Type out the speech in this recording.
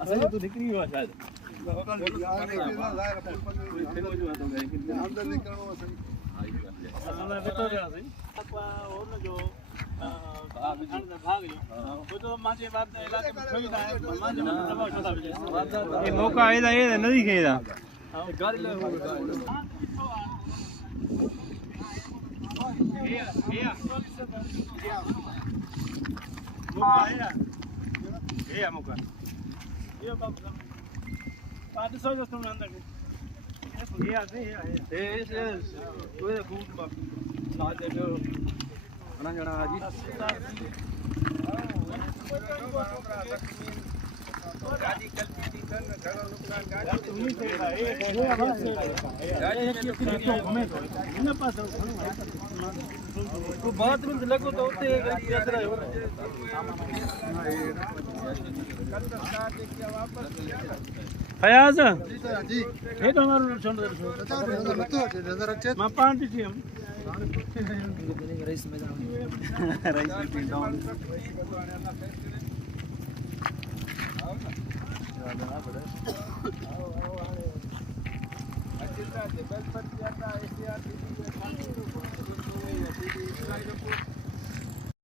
असली तो निकली हुआ शायद मौका ये नदी खेदा मौका बात में लगो तो फयाज जी ये तो हमारा छोड़ दे नजर अच्छे मां पांच थी हम रईस मैदान रईस डाउन अच्छा